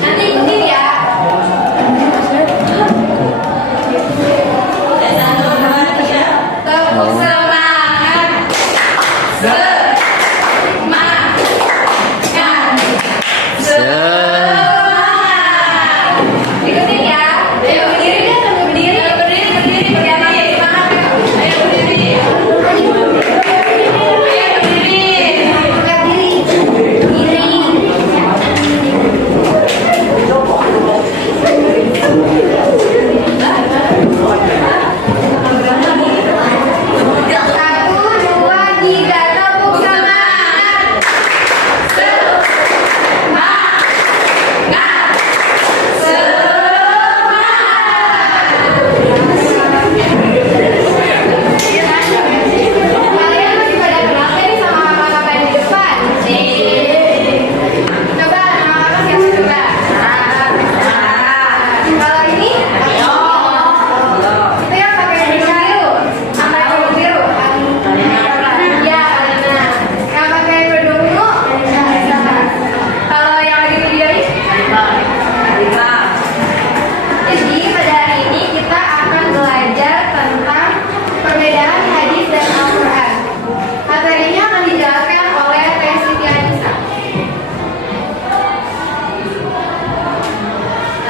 Nanti ikutin ya. Satu, dua, tiga. Tepuk semangat. Semangat. Semangat. Ikutin ya. Ayo berdiri deh, berdiri. Berdiri. Kelihatan semangat ya. Ayo berdiri.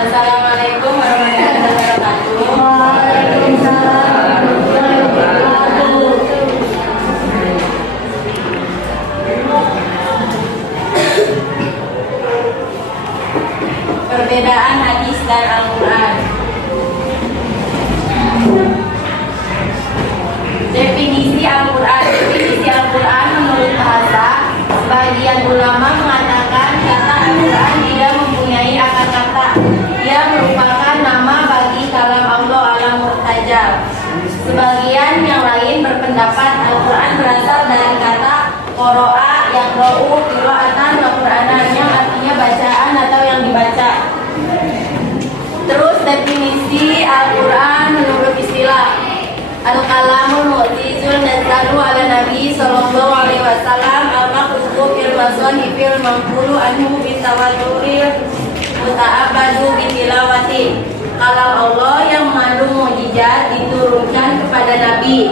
Assalamualaikum warahmatullahi wabarakatuh. Perbedaan hadis dan Al-Quran. Definisi Al-Quran. Definisi Al-Quran menurut bahasa, sebagian ulama mengatakan kata Al-Quran tidak mempunyai akar kata. Ia merupakan nama bagi kalam Allah al-Murtajab. Sebagian yang lain berpendapat Al-Quran berasal dari kata qoro'a yang ro'u qira'atan wa qur'anan, yang artinya bacaan atau yang dibaca. Terus definisi Al-Quran menurut istilah Al-Kalamul Mu'jizul Nazzalu ala Nabi sallallahu alaihi wasallam al-maqsudu fil masani fil manqulu anhu bitawaturil muta'abbadu bitilawati. Kalam Allah yang mengandung mukjizat diturunkan kepada Nabi,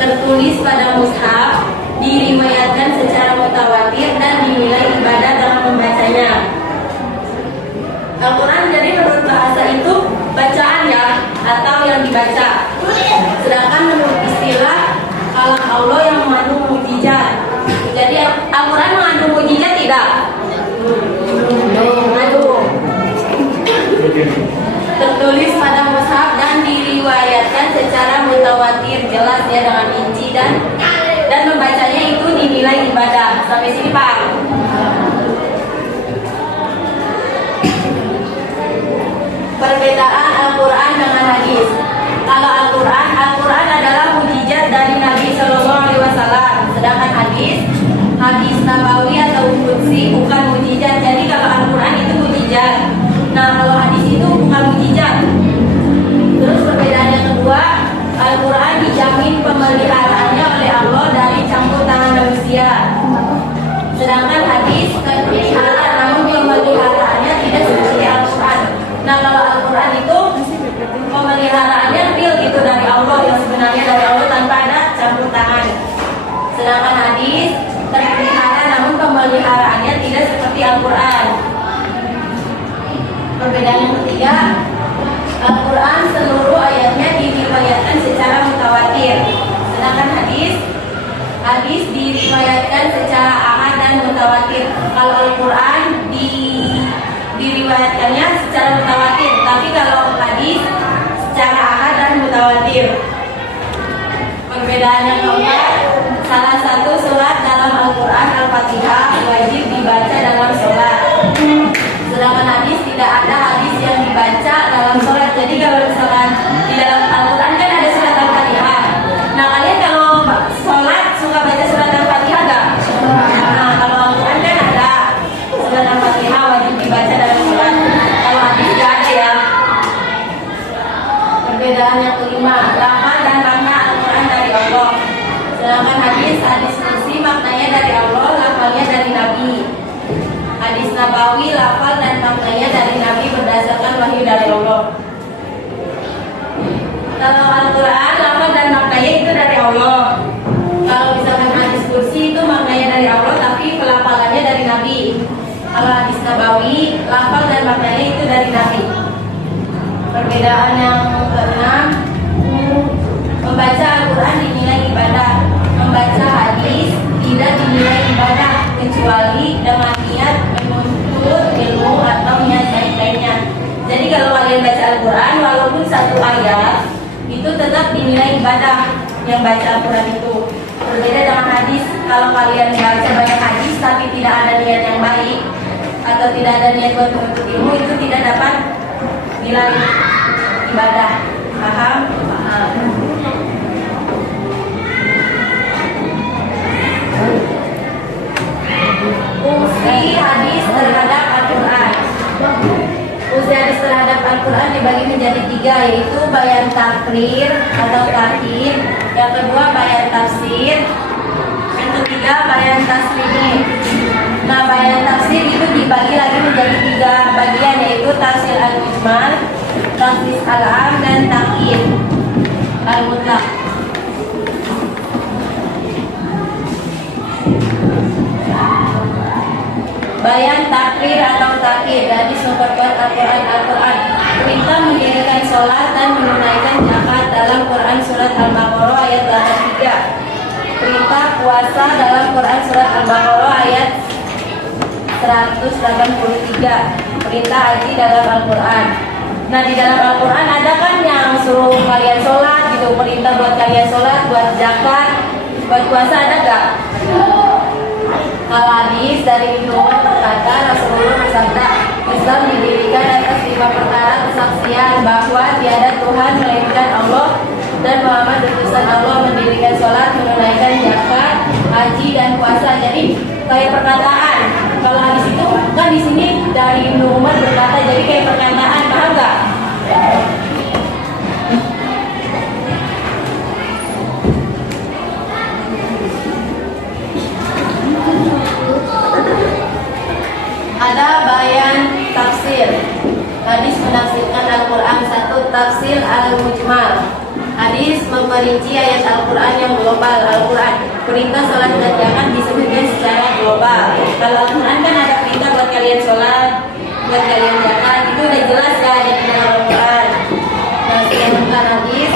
tertulis pada mushaf, diriwayatkan secara mutawatir dan dinilai ibadah dalam membacanya. Al-Quran jadi menurut bahasa itu bacaan ya, atau yang dibaca. Sedangkan menurut istilah kalam Allah yang mengandung mukjizat. Jadi Al-Quran mengandung mukjizat tidak? Mengandung. Tertulis pada mushaf dan diriwayatkan secara mutawatir, jelas ya dengan rinci, dan membacanya itu dinilai ibadah. Sampai sini Pak. Perbedaan Al-Quran dengan hadis. Kalau Al-Quran adalah mukjizat dari Nabi Shallallahu Alaihi Wasallam. Sedangkan hadis Nabawi atau qudsi bukan mukjizat. Jadi kalau Al-Quran itu mukjizat. Nah kalau hadis itu bukan mukjizat. Terus perbedaan yang kedua, Al-Quran dijamin pemeliharaannya oleh Allah dari campur tangan manusia. Sedangkan hadis terpelihara namun pemeliharaannya tidak seperti Al-Quran. Nah kalau Al-Quran itu pemeliharaannya real gitu dari Allah, yang sebenarnya dari Allah tanpa ada campur tangan. Sedangkan hadis terpelihara namun pemeliharaannya tidak seperti Al-Quran. Perbedaan yang ketiga, Al-Quran seluruh ayatnya diriwayatkan secara mutawatir. Sedangkan hadis diriwayatkan secara ahad dan mutawatir. Kalau Al-Quran diriwayatkannya secara mutawatir, tapi kalau hadis secara ahad dan mutawatir. Perbedaan yang keempat, salah satu surat dalam Al-Quran Al-Fatihah wajib dibaca dalam sholat. Sedangkan hadis tidak ada hadis yang dibaca dalam sholat. Jadi kalau misalkan di dalam Al-Quran kan ada surat Al-Fatihah. Nah kalian kalau sholat suka baca surat Al-Fatihah gak? Nah kalau Al-Quran kan ada surat Al-Fatihah wajib dibaca dalam sholat. Kalau hadis gak ada ya. Perbedaan yang kelima, lafaz dan makna Al-Quran dari Allah. Sedangkan hadis kursi maknanya dari Allah, lafalnya dari Nabi. Hadis Nabawi lafal dan maknanya dari Allah. Kalau Al-Quran, lafaz dan maknanya itu dari Allah. Kalau misalkan hadis kursi itu maknanya dari Allah, tapi pelafalannya dari Nabi. Kalau hadis Nabawi, lafaz dan maknanya itu dari Nabi. Perbedaan yang keenam, membaca Al-Quran dinilai ibadah, membaca hadis tidak dinilai ibadah kecuali dengan niat menuntut ilmu atau niat lainnya. Jadi kalau kalian baca Al-Quran, walaupun satu ayat itu tetap dinilai ibadah yang baca Al-Quran itu. Berbeda dengan hadis, kalau kalian baca banyak hadis tapi tidak ada niat yang baik atau tidak ada niat buat menuntut ilmu, itu tidak dapat nilai ibadah. Paham? Paham. Fungsi hadis terhadap Al-Quran. Fungsi hadis terhadap Al-Quran dibagi menjadi 3, yaitu bayan takrir atau takhir, yang kedua bayan tafsir, yang ketiga bayan tasrih. Nah, bayan tafsir itu dibagi lagi menjadi 3 bagian, yaitu tafsir al-mujmal, tafsir al-am, dan takhir al-mutlaq. Bayan takrir atau takhir dari sumber Al-Quran. Perintah mendirikan sholat dan menunaikan zakat dalam Quran surat Al-Baqarah ayat 83. Perintah puasa dalam Quran surat Al-Baqarah ayat 183. Perintah haji dalam Al-Quran. Nah, di dalam Al-Quran ada kan yang suruh kalian sholat gitu, perintah buat kalian sholat, buat zakat, buat puasa, ada gak? Al-Hadis dari Ibnu Umar berkata, Rasulullah bersabda, Islam didirikan atas 5 perkara kesaksian bahwa tiada Tuhan melainkan Allah dan Muhammad utusan Allah, mendirikan sholat, menunaikan zakat, haji, dan puasa. Jadi kayak perkataan. Kalau hadis itu kan di sini dari Ibnu Umar berkata, jadi kayak perkataan, paham gak? Ada bayan tafsir. Hadis menafsirkan Al-Quran. 1. Tafsir al-mujmal. Hadis memperinci ayat Al-Quran yang global. Al-Quran perintah sholat dan zakat disebutkan secara global. Kalau Al-Quran kan ada perintah buat kalian sholat, buat kalian zakat, itu udah jelas ya ada di dalam Al-Quran. Nah, sedangkan hadis,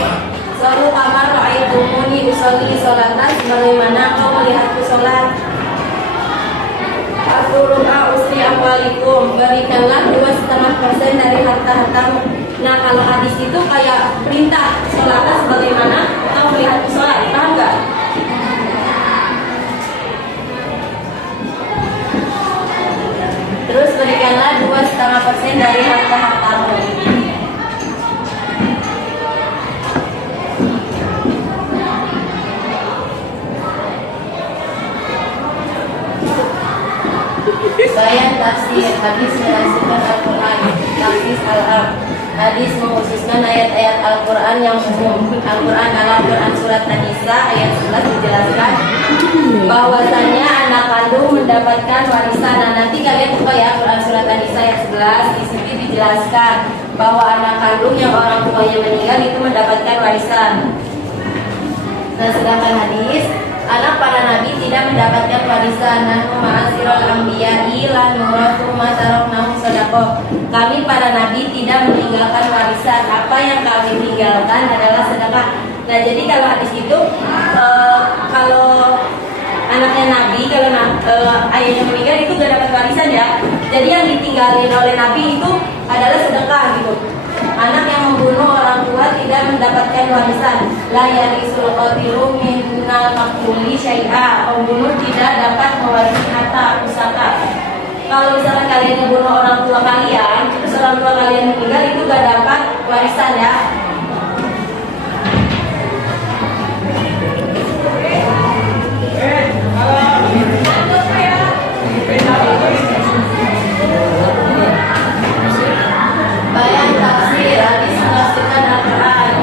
selalu kamar ra'aitumuni usolli sholatan, sebagaimana kau melihatku sholat. Al-Qur'an usri amwalikum, berikanlah 2,5% dari harta-hartamu. Nah, kalau hadis itu kayak perintah sholatlah sebagaimana kau melihat sholat, paham gak? Terus berikanlah 2,5% dari harta-hartamu. Bayan tafsir. Hadis menafsirkan Al-Quran. Tafsir al-am. Hadis mengkhususkan ayat-ayat Al-Quran yang umum. Al-Quran dalam Quran surat An-Nisa ayat 11 dijelaskan bahwasanya anak kandung mendapatkan warisan. Nah, nanti kalian buka ya Quran surat An-Nisa ayat 11, di sini dijelaskan bahwa anak kandung yang orang tuanya meninggal itu mendapatkan warisan. Nah, sedangkan hadis, anak para nabi tidak mendapatkan warisan. Nahnu ma'asirul anbiya'i la nurathu ma taraknahu shadaqah. Kami para nabi tidak meninggalkan warisan. Apa yang kami tinggalkan adalah sedekah. Nah, jadi kalau hadis itu kalau anaknya nabi, kalau ayahnya meninggal itu gak dapat warisan ya. Jadi yang ditinggalin oleh nabi itu adalah sedekah gitu. Anak yang membunuh orang tua tidak mendapatkan warisan. La yarisul qatilu minal maqtuli syai'a. Pembunuh tidak dapat mewarisi harta pusaka. Kalau misalkan kalian membunuh orang tua kalian, terus orang tua kalian meninggal, itu gak dapat warisan ya. Bayan tafsir. Hadis menafsirkan Al-Quran.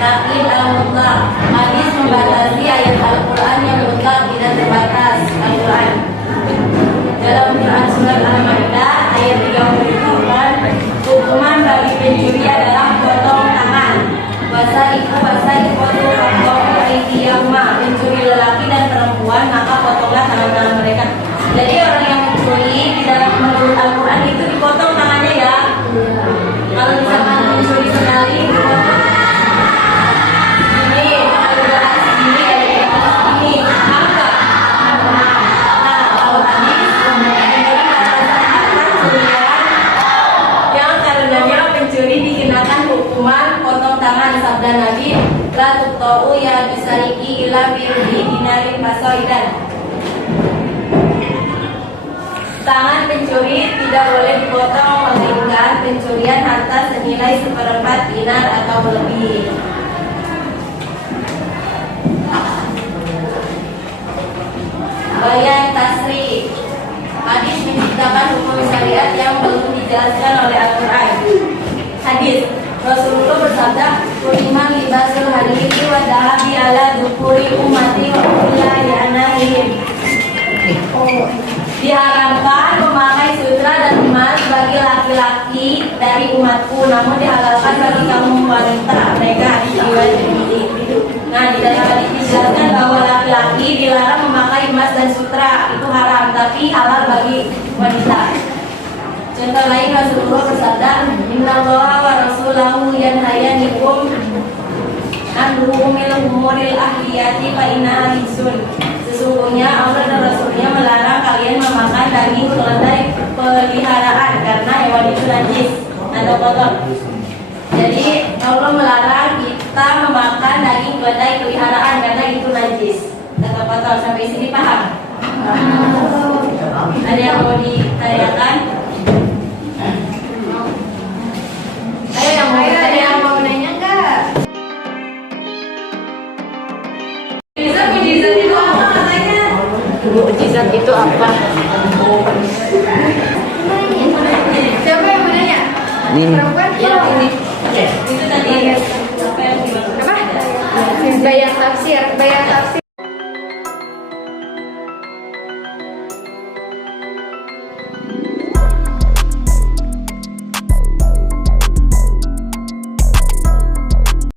Taklid al-mutlaq. Hadis membatasi ayat Al-Quran yang mutlak, tidak terbatas. Al-Quran dalam Quran surat Al-Maidah ayat 30 kan, hukuman bagi La tuqta'u ya bisariki ila birubi dinarin fasoidan. Tangan pencuri tidak boleh dipotong melainkan pencurian harta senilai 1/4 dinar atau lebih. Bayan tasri. Hadis menciptakan hukum syariat yang belum dijelaskan oleh Al-Quran. Hadis Rasulullah bersabda, "Kuliman libasul hadiri wa dahabi ala dukuri umati wa ullahi anahim." Diharamkan memakai sutra dan emas bagi laki-laki dari umatku, namun dihalalkan bagi kaum wanita. Mereka hadis riwayat Tirmidzi. Nah, di dalam hadis dijelaskan bahwa laki-laki dilarang memakai emas dan sutra, itu haram, tapi halal bagi wanita. Contoh lain, Rasulullah bersabda, "Innallaha wa rasulahu yanhayanikum an ruhumil umuril ahliyati fa innaha rijsun." Sesungguhnya Allah dan Rasulnya melarang kalian memakan daging keledai peliharaan karena hewan itu najis atau kotor. Jadi Allah melarang kita memakan daging keledai peliharaan karena itu najis atau kotor. Sampai sini paham? Ada yang mau ditanyakan? Ada yang mau nanya nggak? Mujizat itu apa katanya? Mukjizat itu apa? Siapa yang mau nanya? Ini. Perempuan? Ya, ini. Itu tadi.